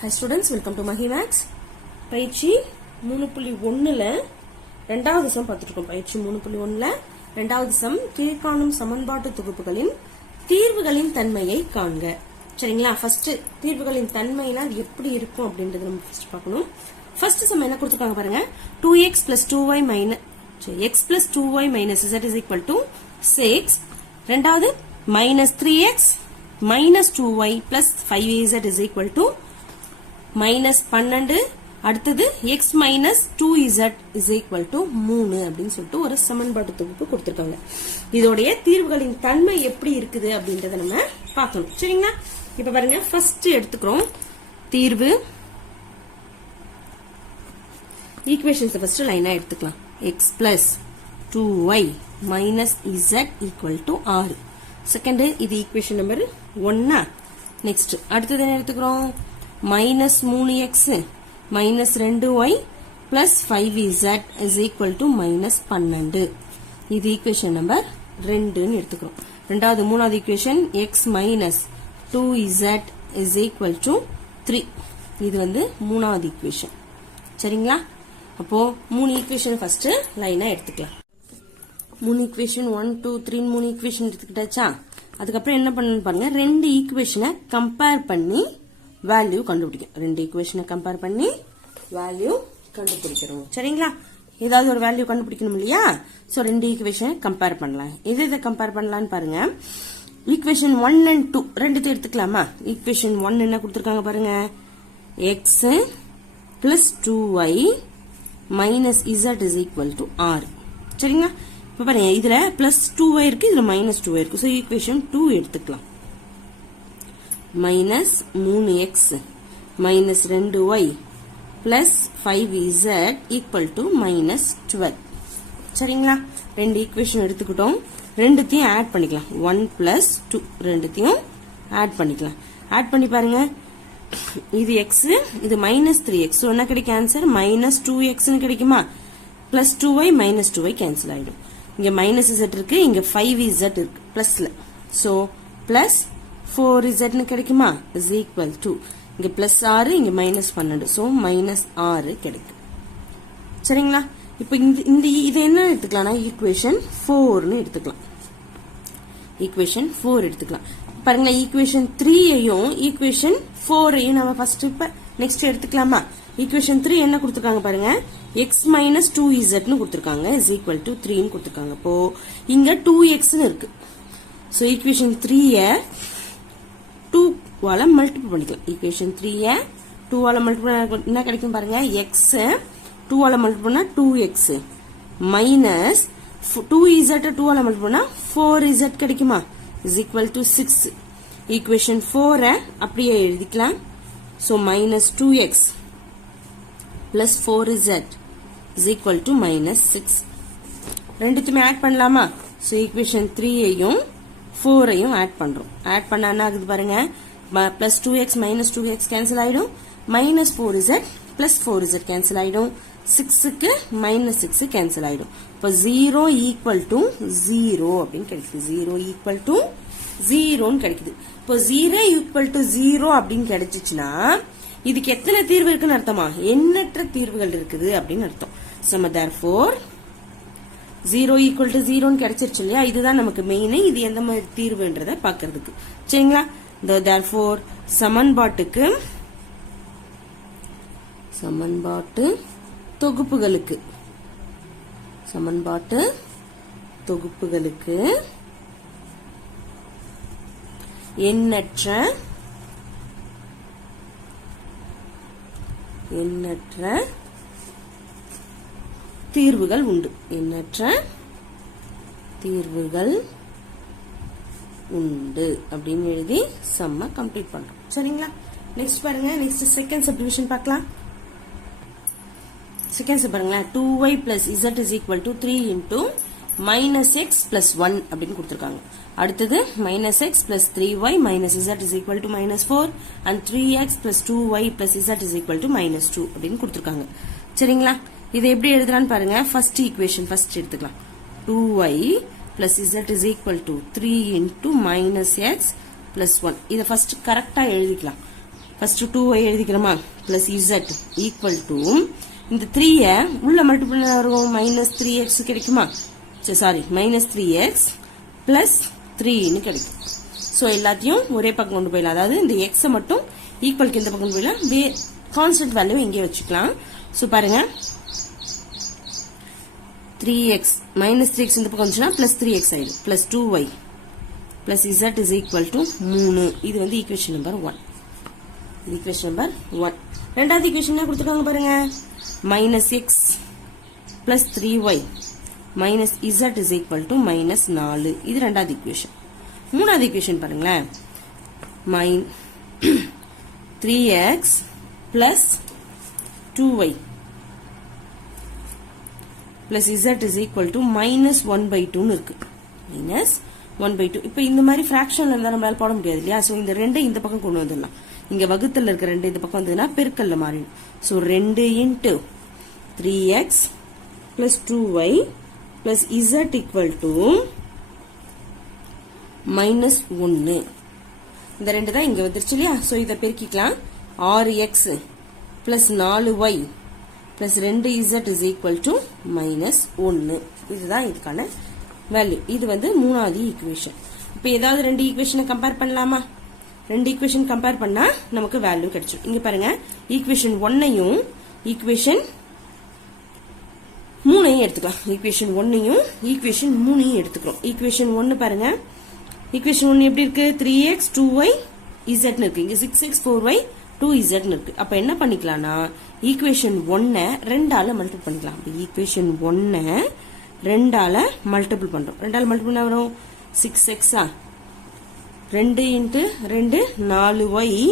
Hi students, welcome to Mahi Max. பயிற்சி 3.1ல இரண்டாவது some பார்த்துட்டோம். பயிற்சி 3.1ல இரண்டாவது சம் கீழ்காணும் சமன்பாட்டு தொகுப்புகளின் தீர்வுகளின் தன்மையை காண்க. சரிங்களா? ஃபர்ஸ்ட் தீர்வுகளின் தன்மைனா அது எப்படி இருக்கும் அப்படின்றது நம்ம ஃபர்ஸ்ட் பார்க்கணும். ஃபர்ஸ்ட் சம் என்ன கொடுத்திருக்காங்க பாருங்க. 2x plus 2y minus x plus 2y minus z is equal to 6. இரண்டாவது minus 3x minus 2y plus 5z is equal to minus 12. அடுத்தது x minus 2z is equal to 3 அப்படின்னு சொல்லிட்டு ஒரு சமன்பாட்டு தொகுப்பு கொடுத்திருக்காங்க. இதோடைய தீர்வுகளின் தன்மை எப்படி இருக்குது அப்படின்றத நம்ம பார்க்கணும். சரிங்களா? இப்ப பாருங்க, ஃபர்ஸ்ட் எடுத்துக்கிறோம் தீர்வு. ஈக்குவேஷன்ஸ் ஃபர்ஸ்ட் லைனா எடுத்துக்கலாம். x plus 2y minus z equal to 6. Second இது ஈக்குவேஷன் நம்பர் 1. நெக்ஸ்ட் அடுத்தது என்ன எடுத்துக்கிறோம்? minus 3x minus 2y plus 5z is equal to minus 12. இது ஈக்குவேஷன் நம்பர் 2 எடுத்துக்கிறோம். ரெண்டாவது மூணாவது equation x minus 2z is equal to 3. இது வந்து மூணாவது ஈக்குவேஷன். சரிங்களா? அப்போ மூணு ஈக்குவேஷன் ஃபர்ஸ்ட் லைனா எடுத்துக்கலாம். மூணு ஈக்குவேஷன் 1 2 3 மூணு ஈக்குவேஷன் எடுத்துக்கிட்டாச்சா? அதுக்கப்புறம் என்ன பண்ணணும் பாருங்க, ரெண்டு ஈக்குவேஷனை கம்பேர் பண்ணி வேல்யூ கண்டுபிடிக்கும். ரெண்டு ஈக்குவேஷனை கம்பேர் பண்ணி வேல்யூ கண்டுபிடிக்கிறோம். சரிங்களா? ஏதாவது ஒரு வேல்யூ கண்டுபிடிக்கணும் இல்லையா? சோ ரெண்டு ஈக்குவேஷனை கம்பேர் பண்ணலாம். எதை கம்பேர் பண்ணலாம்னு பாருங்க. ஈக்குவேஷன் 1 and 2 ரெண்டுத்தையும் எடுத்துக்கலாமா? ஈக்குவேஷன் 1 என்ன கொடுத்திருக்காங்க பாருங்க. x plus 2y minus z is equal to 6. சரிங்களா? இப்ப பாருங்க, இதுல plus 2y இருக்கு, இதுல minus 2y இருக்கு. சோ ஈக்குவேஷன் 2 எடுத்துக்கலாம். minus 3x minus 2y plus 5z equal to minus 12. சரிங்களா? ரெண்டு ஈக்குவேஷன் எடுத்துக்கிட்டோம். ரெண்டுத்தையும் ஆட் பண்ணிக்கலாம். 1 plus 2 ரெண்டுத்தையும் ஆட் பண்ணிக்கலாம். ஆட் பண்ணி பாருங்க, இது x, இது minus 3x. சோ என்ன கிடைக்கும் ஆன்சர்? minus 2x னு கிடைக்குமா? plus 2y minus 2y cancel ஆயிடும். இங்க minus z இருக்கு, இங்க 5z இருக்கு பிளஸ்ல. சோ plus 4z னு கிடைக்குமா? is equal to இங்க பிளஸ் 6, இங்க மைனஸ் 12. சோ மைனஸ் 6 கிடைக்கும். சரிங்களா? இப்போ இந்த இது என்ன எடுத்துக்கலாம்னா ஈக்குவேஷன் 4 னு எடுத்துக்கலாம். ஈக்குவேஷன் 4 எடுத்துக்கலாம். பாருங்க, ஈக்குவேஷன் 3 ஐயும் ஈக்குவேஷன் 4 ஐயும் நம்ம ஃபர்ஸ்ட் இப்ப நெக்ஸ்ட் எடுத்துக்கலாமா? ஈக்குவேஷன் 3 என்ன கொடுத்திருக்காங்க பாருங்க. x minus 2z னு கொடுத்திருக்காங்க is equal to 3 னு கொடுத்திருக்காங்க. அப்போ இங்க 2x னு இருக்கு. சோ ஈக்குவேஷன் 3 2 வால மல்டிபிள் பண்ணிக்கலாம். ஈக்குவேஷன் 3 2 வால மல்டிபிள் என்ன கிடைக்கும் பாருங்க. x 2 வால மல்டிபிள் பண்ணா 2x minus 2z 2 வால மல்டிபிள் பண்ணா 4z கிடைக்குமா? is equal to 6. ஈக்குவேஷன் 4 அப்படியே எழுதிக்கலாம். So minus 2x plus 4z is equal to minus 6. ரெண்டுத்துமே ஆட் பண்ணலாமா? சோ ஈக்குவேஷன் 3 ஐயும் 4 ஐயும் ஆட் பண்றோம். ஆட் பண்ணா என்ன ஆகுது பாருங்க. plus 2x minus 2x cancel ஆயிடும். minus 4z plus 4z cancel ஆயிடும். 6 க்கு minus 6 கேன்சல் ஆயிடும். இப்போ 0 equal to 0 அப்படின்னு கிடைக்குது. 0 equal to 0 ன்னு கிடைக்குது. இப்போ 0 equal to 0 அப்படின்னு கிடைச்சிச்சுன்னா இதுக்கு எத்தனை தீர்வு இருக்குன்னு அர்த்தமா? எண்ணற்ற தீர்வுகள் இருக்குது அப்படின்னு அர்த்தம். So therefore 0 equal to 0 ன்னு கிடைச்சிருச்சு இல்லையா? இதுதான் நமக்கு மெயின். இது எந்த மாதிரி தீர்வுன்றத பாக்குறதுக்கு. சரிங்களா? therefore சமன்பாட்டு தொகுப்புகளுக்கு எண்ணற்ற தீர்வுகள் உண்டு. எண்ணற்ற தீர்வுகள் உண்டு அப்படின்னு எழுதி சம்ம கம்ப்ளீட் பண்றோம். சரிங்களா? நெக்ஸ்ட் பாருங்க. நெக்ஸ்ட் செகண்ட் சப்டிவிஷன் பார்க்கலாம். செகண்ட் பாருங்க. 2y plus z is equal to 3 into minus x plus 1 அப்படின்னு கொடுத்திருக்காங்க. அடுத்தது minus x plus 3y minus z is equal to minus 4 and 3x plus 2y plus z is equal to minus 2 அப்படின்னு கொடுத்திருக்காங்க. சரிங்களா? இதை எப்படி எழுதுறான்னு பாருங்க. ஃபர்ஸ்ட் ஈக்குவேஷன் ஃபர்ஸ்ட் எடுத்துக்கலாம். 2y plus z is equal to 3 into minus x plus 1. இதை first கரெக்டா எழுதிக்கலாம். ஃபர்ஸ்ட் 2y எழுதிக்கிறோமா பிளஸ் z ஈக்குவல் டு இந்த 3 உள்ள மல்டிபிள் வரும் மைனஸ் 3x கிடைக்குமா சாரி மைனஸ் 3x பிளஸ் 3ன்னு கிடைக்கும். ஸோ எல்லாத்தையும் ஒரே பக்கம் கொண்டு போயிடலாம். அதாவது இந்த x மட்டும் ஈக்குவலுக்கு இந்த பக்கம் போயிடலாம். கான்ஸ்டன்ட் வேல்யூ இங்கே வச்சுக்கலாம். ஸோ பாருங்க 3x மைனஸ் 3x இந்த பக்கம் வந்துச்சுன்னா பிளஸ் 3x ஆயிடும் plus 2y plus z is equal to 3. இது வந்து ஈக்குவேஷன் நம்பர் 1. Equation number 1. ரெண்டாவது ஈக்குவேஷன் என்ன கொடுத்துருக்காங்க பாருங்க minus X plus 3y minus z is equal to minus 4. இது ரெண்டாவது ஈக்குவேஷன். மூணாவது ஈக்குவேஷன் பாருங்களேன் 3x plus 2y plus z is equal to minus 1/2 இருக்கு. மைனஸ் 1/2. இப்ப இந்த மாதிரி பிராக்ஷன்ல இருந்தா நம்மளால போட முடியாது இல்லையா? சோ இந்த ரெண்டை இந்த பக்கம் கொண்டு வந்துடலாம். இங்க வகுத்தல்ல இருக்க ரெண்டு இந்த பக்கம் வந்ததுன்னா பெருக்கல்ல மாறிடும். So 2 into 3x plus 2y plus z equal to minus 1. இந்த ரெண்டு தான் இங்க வந்துருச்சு இல்லையா? சோ இதை பெருக்கிக்கலாம். 6x plus 4y plus 2z is equal to minus 1. இதுதான் இதுக்கான வேல்யூ. இது வந்து மூணாவது ஈக்குவேஷன். இப்ப ஏதாவது ரெண்டு ஈக்குவேஷனை கம்பேர் பண்ணலாமா? ரெண்டு ஈக்குவேஷன் கம்பேர் பண்ணா நமக்கு வேல்யூ கிடைச்சிடும். இங்க பாருங்க ஈக்குவேஷன் 1ஐயும் ஈக்குவேஷன் 3ஐயும் எடுத்துக்கலாம். ஈக்குவேஷன் 1ஐயும் ஈக்குவேஷன் 3ஐயும் எடுத்துக்கிறோம். ஈக்குவேஷன் 1 பாருங்க. ஈக்குவேஷன் 1 எப்படி இருக்கு? 3x 2y z இருக்கு. இங்க 6x 4y 2z இருக்கு. அப்ப என்ன பண்ணிக்கலாம்னா ஈக்குவேஷன் 1 2ஆல மல்டிபிள் பண்ணிக்கலாம். ஈக்குவேஷன் 1 2ஆல மல்டிபிள் பண்றோம். 2ஆல மல்டிபிள் பண்ணா வரும் 6x 2 into 2 4y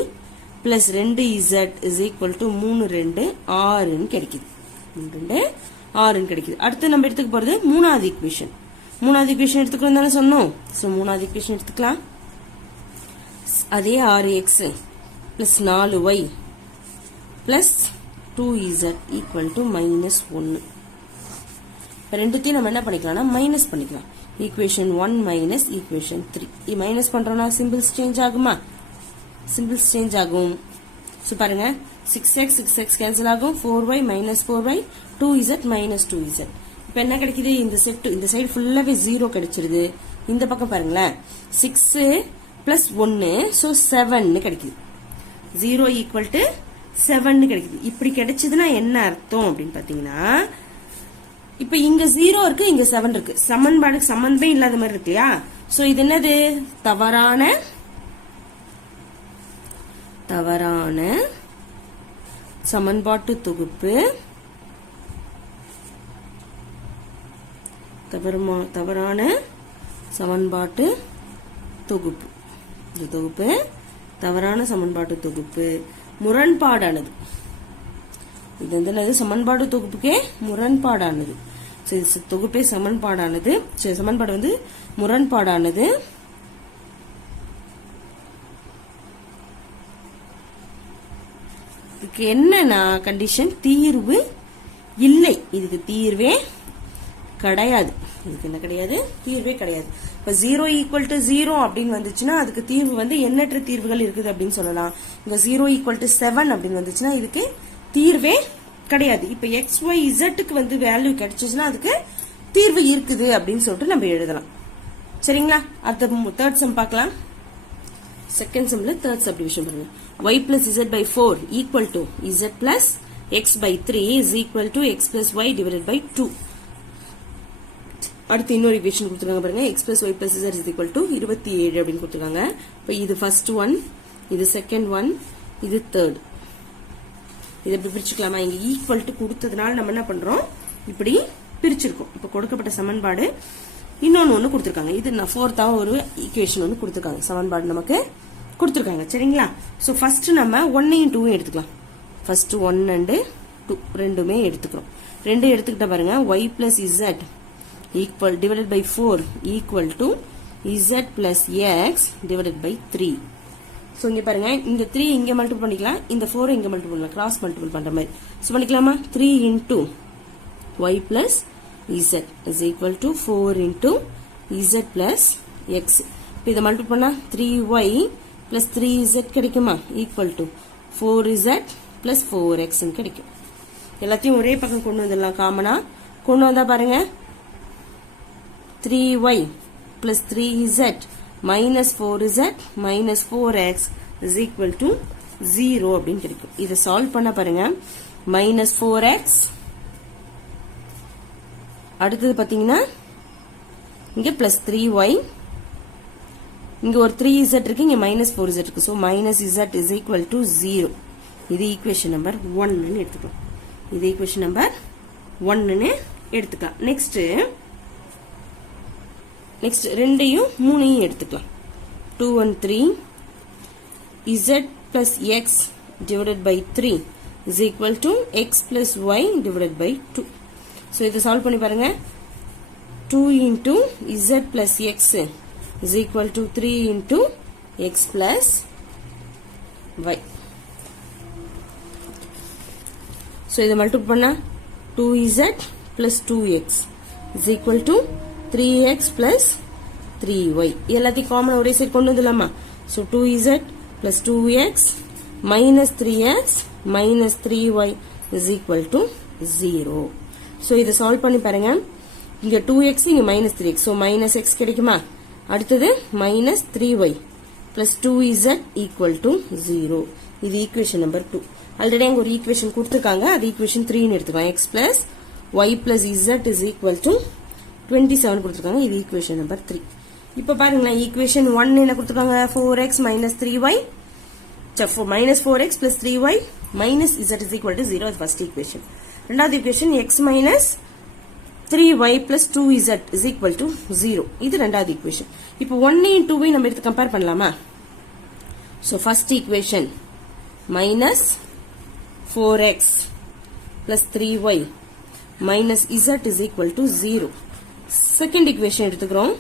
plus 2z is equal to 3 2 6ன்னு கிடைக்குது. 3 2 6ன்னு கிடைக்குது. அடுத்து நம்ம எடுத்துக்க போறது மூணாவது ஈக்குவேஷன். மூணாவது ஈக்குவேஷன் எடுத்துக்கிறோம் தானே சொன்னோம். சோ மூணாவது ஈக்குவேஷன் எடுத்துக்கலாம். அதே 6x plus 4y plus 2z equal to minus 1. ரெண்டுத்தையும் நம்ம என்ன பண்ணிக்கலாம்னா மைனஸ் பண்ணிக்கலாம். ஈக்குவேஷன் 1 மைனஸ் ஈக்குவேஷன் 3 மைனஸ் பண்றோம்னா சிம்பிள்ஸ் சேஞ்ச் ஆகுமா? சிம்பிள்ஸ் சேஞ்ச் ஆகும். சோ பாருங்க 6x கேன்சல் ஆகும். 4y minus 4y 2z minus 2z. இப்ப என்ன கிடைக்குது? இந்த செட் இந்த சைடு ஃபுல்லாவே 0 கிடைச்சிருது. இந்த பக்கம் பாருங்களேன் 6 பிளஸ் 1 சோ 7 கிடைக்குது. 0 ஈக்குவல் டு 7 கிடைக்குது. இப்படி கிடைச்சதுன்னா என்ன அர்த்தம் அப்படின்னு பாத்தீங்கன்னா இப்ப இங்க 0 இருக்கு, இங்க 7 இருக்கு. சமன்பாடுக்கு சம்பந்தமே இல்லாத மாதிரி இருக்கு இல்லையா? சோ இது என்னது? தவறான சமன்பாட்டு தொகுப்பு. தவறான சமன்பாட்டு தொகுப்பு. இந்த தொகுப்பு தவறான சமன்பாட்டு தொகுப்பு முரண்பாடானது. இது வந்து சமன்பாடு தொகுப்புக்கே முரண்பாடானது. தொகுப்பே சமன்பாடானது. சமன்பாடு வந்து முரண்பாடானது. இதுக்கு என்னன்னா கண்டிஷன் தீர்வு இல்லை. இதுக்கு தீர்வே கிடையாது. இதுக்கு என்ன கிடையாது? தீர்வே கிடையாது. இப்ப 0 ஈக்குவல் டு 0 அப்படின்னு வந்துச்சுன்னா அதுக்கு தீர்வு வந்து எண்ணற்ற தீர்வுகள் இருக்குது அப்படின்னு சொல்லலாம். இங்க 0 ஈக்குவல் டு 7 அப்படின்னு வந்துச்சுன்னா இதுக்கு தீர்வே கிடையாது. இப்ப எக்ஸ் ஒய் இசட்டுக்கு வந்து வேல்யூ கிடைச்சிச்சுன்னா அதுக்கு தீர்வு இருக்குது அப்படின்னு சொல்லிட்டு நம்ம எழுதலாம். சரிங்களா? அடுத்த தேர்ட் சம் பார்க்கலாம். செகண்ட் சம்ல தேர்ட் சப்டிவிஷன் பாருங்க. y plus z by 4 equal to z plus x by 3 is equal to x plus y divided by 2. அடுத்து இன்னொரு ஈக்குவேஷன் கொடுத்துருக்காங்க பாருங்க. x plus y plus z is equal to 27 அப்படின்னு கொடுத்துருக்காங்க. இப்ப இது ஃபர்ஸ்ட் ஒன், இது செகண்ட் ஒன், இது தேர்ட். இதை இப்படி பிரிச்சுக்கலாமா? இங்க ஈக்குவல் டு கொடுத்ததுனால நம்ம என்ன பண்றோம்? இப்படி பிரிச்சிருக்கோம். இப்ப கொடுக்கப்பட்ட சமன்பாடு இன்னொன்னு ஒண்ணு கொடுத்துருக்காங்க. இது ஃபோர்த்தா ஒரு ஈக்குவேஷன் ஒண்ணு கொடுத்துருக்காங்க. சமன்பாடு நமக்கு கொடுத்துருக்காங்க. சரிங்களா? சோ ஃபர்ஸ்ட் நம்ம 1ஐயும் 2ஐயும் எடுத்துக்கலாம். ஃபர்ஸ்ட் 1 and 2 ரெண்டுமே எடுத்துக்கிறோம். ரெண்டு எடுத்துக்கிட்ட பாருங்க. y plus z equal divided by 4 equal to z plus x divided by 3. So இங்க பாருங்க, இந்த 3 இங்க மல்டிபிள் பண்ணிக்கலாம், இந்த 4 இங்க மல்டிபிள் பண்ணலாம், கிராஸ் மல்டிபிள் பண்ற மாதிரி. சோ பண்ணிக்கலாமா? 3 into y plus z is equal to 4 into z plus x. இப்போ இதை மல்டிபிள் பண்ணா 3y plus 3z கிடைக்குமா? equal to 4z plus 4x கிடைக்கும். எல்லாத்தையும் ஒரே பக்கம் கொண்டு வந்துடலாம். காமனா கொண்டு வந்தா பாருங்க 3y plus 3z minus 4z minus 4x is equal to 0 அப்படின்னு கிடைக்கும். இதை சால்வ் பண்ண பாருங்க minus 4x, அடுத்தது பாத்தீங்கன்னா இங்க plus 3y, இங்க ஒரு 3z இருக்கு, இங்க minus 4z இருக்கு. so minus z is equal to 0. இது equation number 1 ன்னு எடுத்துக்கலாம். இது equation number 1 ன்னு எடுத்துக்கலாம். next ரெண்டையும் மூணையும் எடுத்துக்கலாம். 2 and 3 z plus x divided by 3 is equal to x plus y divided by 2. so இதை சால்வ் பண்ணி பாருங்க 2 into z plus x is equal to 3 into x plus y. so இதை multiply பண்ணா 2z plus 2x is equal to 3x plus 3y. எல்லாத்தையும் common ஒரே side கொண்டு வந்துடலாமா? so 2z plus 2x minus 3x minus 3y is equal to 0. so இதை solve பண்ணி பாருங்க. இங்க 2x இங்க minus 3x, so minus x கிடைக்குமா? அடுத்தது minus 3y plus 2z equal to 0. இது equation number 2. ஆல்ரெடி அங்க ஒரு equation கொடுத்திருக்காங்க, அது equation 3 ன்னு எடுத்துக்கலாம். x plus y plus z is equal to 27 கொடுத்திருக்காங்க. இது equation number 3. இப்ப பாருங்களேன் equation 1 என்ன கொடுத்திருக்காங்க? 4x minus 3y minus 4x plus 3y minus z is equal to 0. first equation. ரெண்டாவது equation x minus 3y plus 2z is equal to 0. இது ரெண்டாவது equation. இப்போ 1 and 2 நம்ம எடுத்து கம்பேர் பண்ணலாமா? so first equation minus 4x plus 3y minus z is equal to 0. second equation எடுத்துக்கிறோம்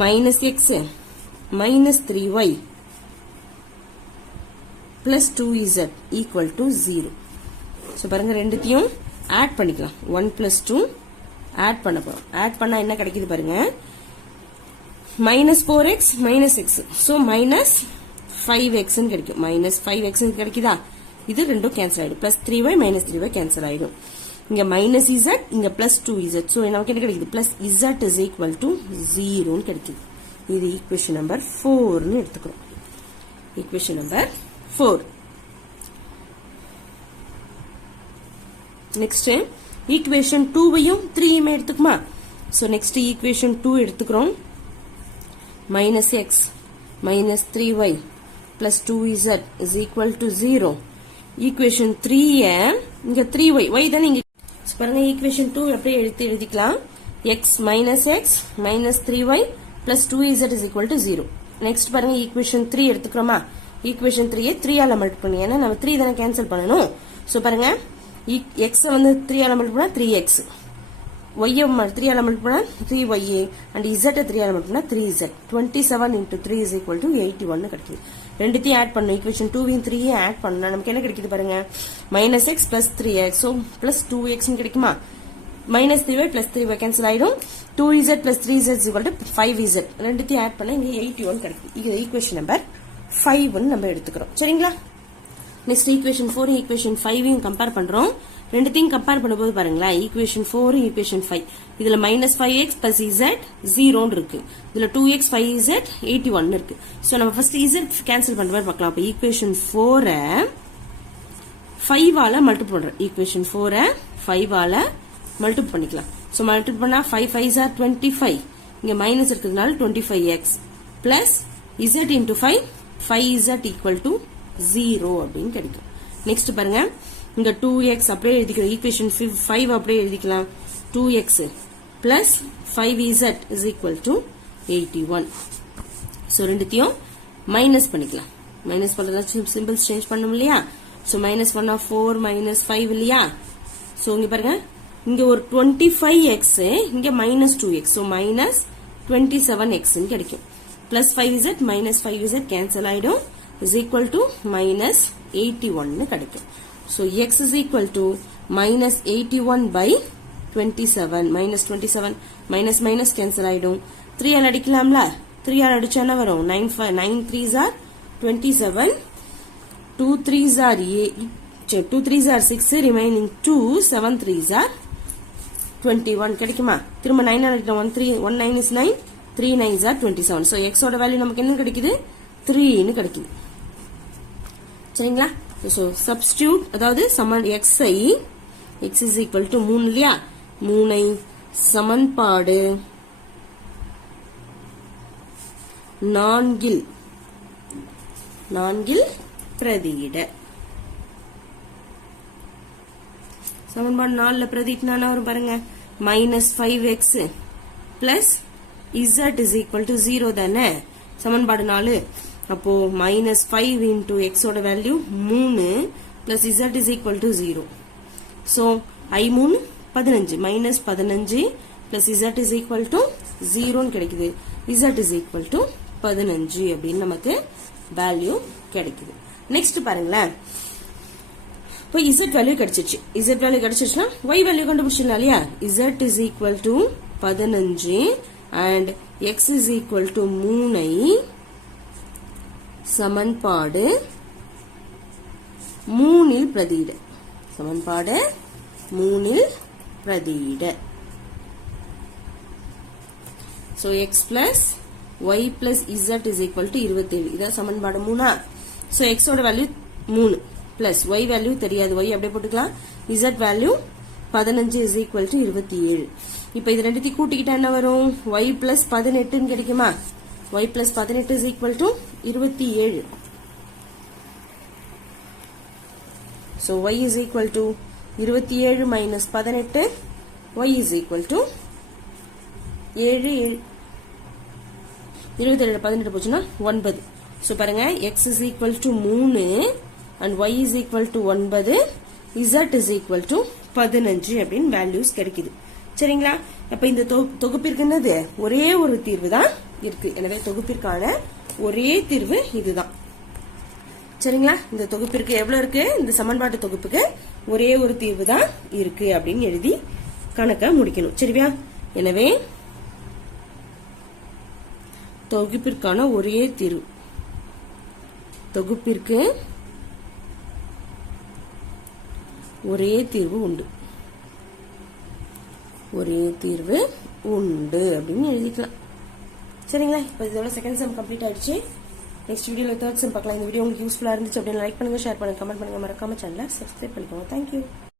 minus x minus 3y plus 2z equal to 0. so பாருங்க ரெண்டுத்தையும் add பண்ணிக்கலாம். 1 plus 2 ஆட் பண்ண போறோம். ஆட் பண்ணா என்ன கிடைக்குது பாருங்க minus 4x minus x, so minus 5x ன்னு கிடைக்கும். minus 5x ன்னு கிடைக்குதா? இது ரெண்டும் கேன்சல் ஆயிடும். plus 3y minus 3y cancel ஆயிடும். இங்க minus z, இங்க plus 2z, so நமக்கு என்ன கிடைக்குது? plus z is equal to 0 ன்னு கிடைக்குது. இது equation number 4 ன்னு எடுத்துக்கிறோம். equation number 4. next equation 2 வையும் 3 யுமே எடுத்துக்குமா? so next equation 2 எடுத்துக்கிறோம். minus x minus 3y plus 2z is equal to 0. equation 3 இங்க 3y y தானே இங்க. பாருங்க equation 2 அப்படியே எழுதிக்கலாம். x minus x minus 3y plus 2z is equal to 0. next பாருங்க equation 3 எடுத்துக்கிறோமா? equation 3 3 ஆல மல்டிப்ளை பண்ணி, ஏன்னா நம்ம 3 தானே கேன்சல் பண்ணணும். so பாருங்க x வந்து 3 ஆல மல்டிப்ளை பண்ணா 3x, y 3 ஆல மல்டிப்ளை பண்ணா 3y and z 3 ஆல மல்டிப்ளை பண்ணா 3z. 27 into 3 is equal to 81 ன்னு கிடைக்குது. ரெண்டுத்தையும் ஆட் பண்ணனும். equation 2 யும் 3 யும் ஆட் பண்ணா நமக்கு என்ன கிடைக்குது பாருங்க minus x plus 3x, so plus 2x ன்னு கிடைக்குமா? minus 3y plus 3y cancel ஆயிடும். 2z plus 3z is equal to 5z. ரெண்டுத்தையும் ஆட் பண்ணா இங்க 81 கிடைக்குது. இது equation number 5 ன்னு நம்ம எடுத்துக்கிறோம். சரிங்களா? நெக்ஸ்ட் equation 4 equation 5 யும் கம்பேர் பண்றோம். ரெண்டுத்தையும் கம்பேர் பண்ணும்போது பாருங்களா equation 4 equation 5 இதுல minus 5x plus z 0 ன்னு இருக்கு. இதுல 2x 5z 81 இருக்கு. சோ நம்ம ஃபர்ஸ்ட் z கேன்சல் பண்ற மாதிரி பார்க்கலாம். அப்ப equation 4 5 ஆல மல்டிப்ளை பண்றோம். equation 4 5 ஆல மல்டிப்ளை பண்ணிக்கலாம். சோ மல்டிப்ளை பண்ணா 5 5s are 25. இங்க மைனஸ் இருக்கிறதுனால 25x plus z into 5 5z equal to 0 அப்படின்னு கிடைக்கும். நெக்ஸ்ட் பாருங்க இங்க 2x அப்படியே எழுதிக்கலாம். equation 5 அப்படியே எழுதிக்கலாம். 2x plus 5z is equal to 81. So ரெண்டுத்தையும் மைனஸ் பண்ணிக்கலாம். மைனஸ் பண்றதா சிம்பிள்ஸ் சேஞ்ச் பண்ணணும் இல்லையா? சோ மைனஸ் பண்ணா 4 minus 5 இல்லையா? சோ இங்க பாருங்க இங்க ஒரு 25x இங்க minus 2x, so minus 27x ன்னு கிடைக்கும். plus 5z minus 5z cancel ஆயிடும். is equal to minus 81 ன்னு கிடைக்கும். so x is equal to minus 81 by 27. minus 27 minus minus cancel ஆயிடும். 3 ஆல் அடிக்கலாம்ல? 3 ஆல் அடிச்சா என்ன வரும்? 9 3s are 27 2 3s are 2 3s are 6, remaining 2, 7 3s are 21 கிடைக்குமா? திரும்ப 9 1 9 is 9, 3 9s are 27. So x ஓட value நமக்கு என்ன கிடைக்குது? 3 ன்னு கிடைக்குது. சரிங்களா? So substitute, அதாவது x I x is equal to 3 இல்லையா? 3 ஐ சமன்பாடு 4 பிரதியிட. சமன்பாடு 4 பிரதியிட்டா என்ன வரும் பாருங்க. -5x plus z is equal to 0 தானே சமன்பாடு 4. அப்போ -5 into x ஓட value 3 plus z is equal to 0. So I3 15 -15 plus z is equal to 0 கிடைக்குது. z is equal to 15 அப்படின்னு நமக்கு வேல்யூ கிடைக்குது. நெக்ஸ்ட் பாருங்களேன். இப்போ z வேல்யூ கிடைச்சிருச்சு. z வேல்யூ கிடைச்சிருச்சுன்னா y வேல்யூ கண்டுபிடிச்சிடலாம் இல்லையா? z is equal to 15 and x is equal to 3 ஐ சமன்பாடு 3 பிரதியிட. சமன்பாடு 3 பிரதியிட. So x plus y plus z is equal to 27. இதான் சமன்பாடு 3. So x ஓட வேல்யூ 3 plus y வேல்யூ தெரியாது, y அப்படியே போட்டுக்கலாம். z value 15 is equal to 27. இப்போ இது ரெண்டுத்தையும் கூட்டிக்கிட்டா என்ன வரும்? y plus 18 கிடைக்குமா? y plus 18 is equal to 27. So y is equal to 27 minus 18. y is equal to 7 27 18 போச்சுன்னா 9. So பாருங்க x is equal to 3 and y is equal to 9, z is equal to 15 அப்படின்னு values கிடைக்குது. சரிங்களா? அப்ப இந்த தொகுப்பிற்கு என்னது? ஒரே ஒரு தீர்வு தான் இருக்கு. எனவே தொகுப்பிற்கான ஒரே தீர்வு இதுதான். சரிங்களா? இந்த தொகுப்பிற்கு எவ்வளவு இருக்கு? இந்த சமன்பாட்டு தொகுப்புக்கு ஒரே ஒரு தீர்வு தான் இருக்கு அப்படின்னு எழுதி கணக்க முடிக்கணும். சரியா? எனவே தொகுப்பிற்கான ஒரே தீர்வு, தொகுப்பிற்கு ஒரே தீர்வு உண்டு, ஒரே தீர்வு உண்டு அப்படின்னு எழுதிக்கலாம். சரிங்களா? இப்போ இதோட செகண்ட் செம் கம்ப்ளீட் ஆயிடுச்சு. நெக்ஸ்ட் வீடியோல தேர்ட் செம் பார்க்கலாம். இந்த வீடியோ உங்களுக்கு யூஸ்ஃபுல்லா இருந்துச்சு அப்படின்னு லைக் பண்ணுங்க, ஷேர் பண்ணுங்க, கமெண்ட் பண்ணுங்க, மறக்காம சேனலை சப்ஸ்கிரைப் பண்ணிக்கோங்க. தேங்க்யூ.